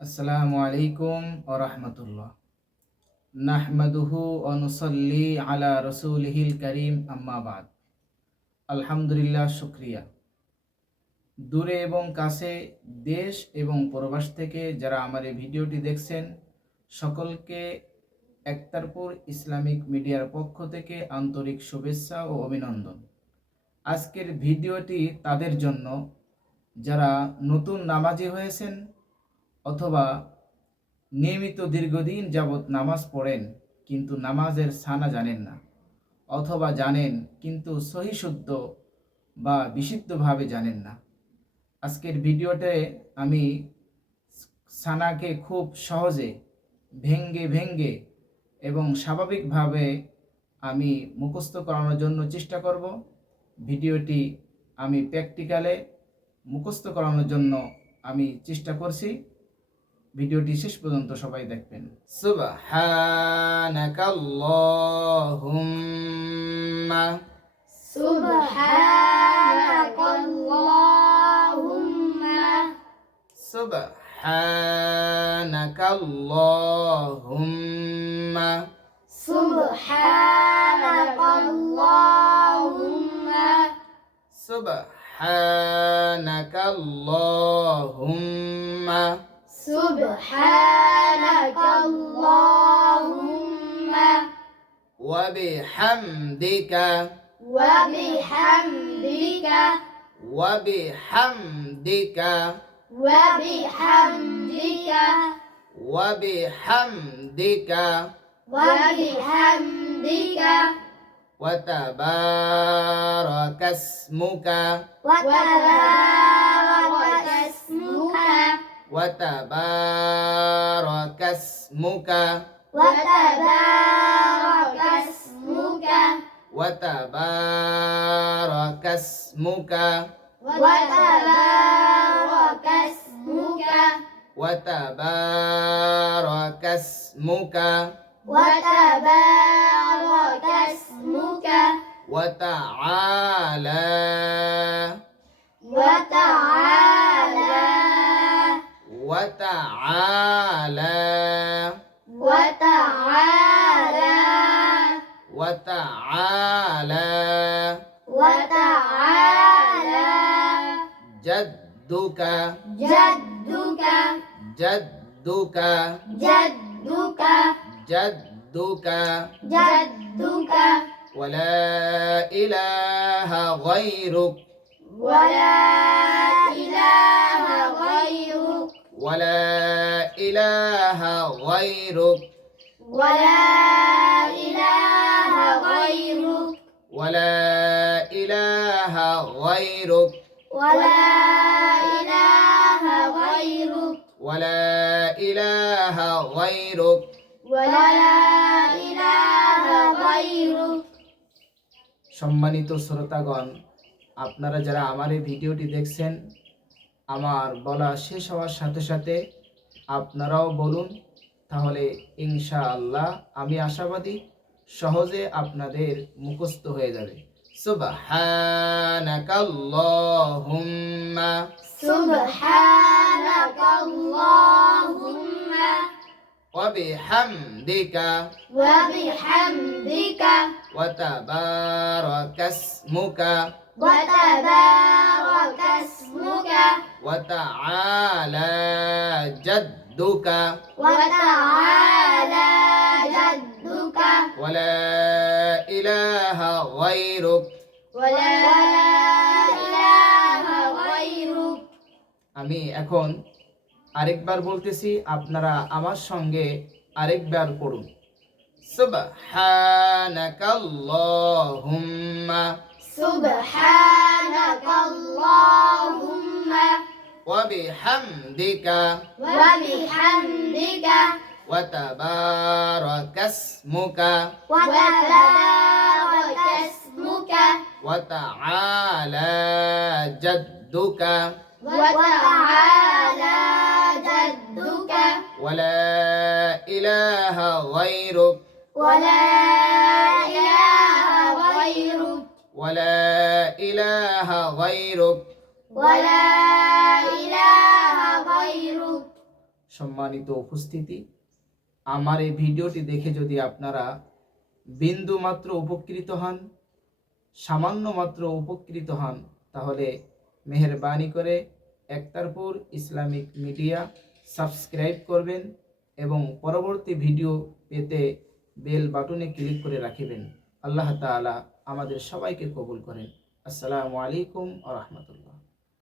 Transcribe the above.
আসসালামু আলাইকুম ওয়া রাহমাতুল্লাহ। নাহমাদুহু ওয়া নুসাল্লি আলা রাসূলিহিল কারীম, আম্মা বাদ। আলহামদুলিল্লাহ, শুকরিয়া। দূরে এবং কাছে, দেশ এবং প্রবাস থেকে যারা আমার এই ভিডিওটি দেখছেন, সকলকে একতারপুর ইসলামিক মিডিয়ার পক্ষ থেকে আন্তরিক শুভেচ্ছা ও অভিনন্দন। আজকের ভিডিওটি তাদের জন্য যারা নতুন নামাজি হয়েছেন অথবা নিয়মিত দীর্ঘদিন যাবৎ নামাজ পড়েন কিন্তু নামাজের সানা জানেন না, অথবা জানেন কিন্তু সহি শুদ্ধ বা বিশুদ্ধভাবে জানেন না। আজকের ভিডিওতে আমি সানাকে খুব সহজে ভেঙ্গে ভেঙ্গে এবং স্বাভাবিকভাবে আমি মুখস্থ করানোর জন্য চেষ্টা করব। ভিডিওটি আমি প্র্যাকটিক্যালে মুখস্থ করানোর জন্য আমি চেষ্টা করছি। ভিডিওটি শেষ পর্যন্ত সবাই দেখবেন। সুবহানাকাল্লাহুম্মা সুবহানাকাল্লাহুম্মা সুবহানাকাল্লাহুম্মা সুবহানাকাল্লাহুম্মা সুবহানাকাল্লাহুম্মা সুবহানাকাল্লাহুম্মা ওয়া বিহামদিকা ওয়া বিহামদিকা ওয়া বিহামদিকা ওয়া বিহামদিকা ওয়া বিহামদিকা ওয়া বিহামদিকা ওয়া তাবারাকাসমুকা ওয়া তাবারাকাসমুকা ওয়া তাবারাকাসমুকা ওয়া তাবারাকাসমুকা ওয়া তাবারাকাসমুকা ওয়া তাবারাকাসমুকা ওয়া তাবারাকাসমুকা ওয়া তাবারাকাসমুকা ওয়া তাআলা ওয়া তাআলা ওয়া তাআলা ওয়া তাআলা ওয়া তাআলা ওয়া তাআলা জাদ্দুকা জাদ্দুকা জাদ্দুকা জাদ্দুকা জাদ্দুকা জাদ্দুকা ওয়ালা ইলাহা গায়রুক ওয়ালা ইলাহা গায়রুক ওয়ালা ইলাহা গায়রুক ওয়ালা ইলাহা গায়রুক ওয়ালা ইলাহা গায়রুক ওয়ালা ইলাহা গায়রুক ওয়ালা ইলাহা গায়রুক ওয়ালা ইলাহা গায়রুক। সম্মানিত শ্রোতাগণ, আপনারা যারা আমার এই ভিডিওটি দেখছেন, আমার বলা শেষ হওয়ার সাথে সাথে আপনারাও বলুন, তাহলে ইনশাআল্লাহ আমি আশাবাদী সহজে আপনাদের মুখস্থ হয়ে যাবে। সুবহানাকাল্লাহুম্মা সুবহানাকাল্লাহুম্মা ওয়া বিহামদিকা ওয়া বিহামদিকা ওয়া তাবারাকাসমুকা ওয়া তাবারাকাসমুকা ওয়া তাআলা জাদ্দুকা ওয়া তাআলা জাদ্দুকা ওয়ালা ইলাহা গায়রুক। ওয়ালা ইলাহা গায়রুক। আমি এখন আরেকবার বলতেছি, আপনারা আমার সঙ্গে আরেকবার পড়ুন। সুবহানাকাল্লাহুম্মা সুবহানাকাল্লাহুম্মা ওয়া বিহামদিকা ওয়া বিহামদিকা ওয়া তাবারাকাসমুকা ওয়া তাবারাকাসমুকা ওয়া তাআলা জাদ্দুকা ওয়া তাআলা জাদ্দুকা ওয়ালা ইলাহা গায়রুক ওয়ালা ইলাহা গায়রুক ওয়ালা ইলাহা গায়রুক ولا إله غيرك সম্মানিত উপস্থিতি, আমার এই ভিডিওটি দেখে যদি আপনারা বিন্দু মাত্র উপকৃত হন, সামান্য মাত্র উপকৃত হন, তাহলে মেহেরবানি করে একতারপুর ইসলামিক মিডিয়া সাবস্ক্রাইব করবেন এবং পরবর্তী ভিডিও পেতে বেল বাটনে ক্লিক করে রাখিবেন। আল্লাহ তাআলা আমাদের সবাইকে কবুল করেন। আসসালামু আলাইকুম ওয়া রাহমাতুল্লাহ।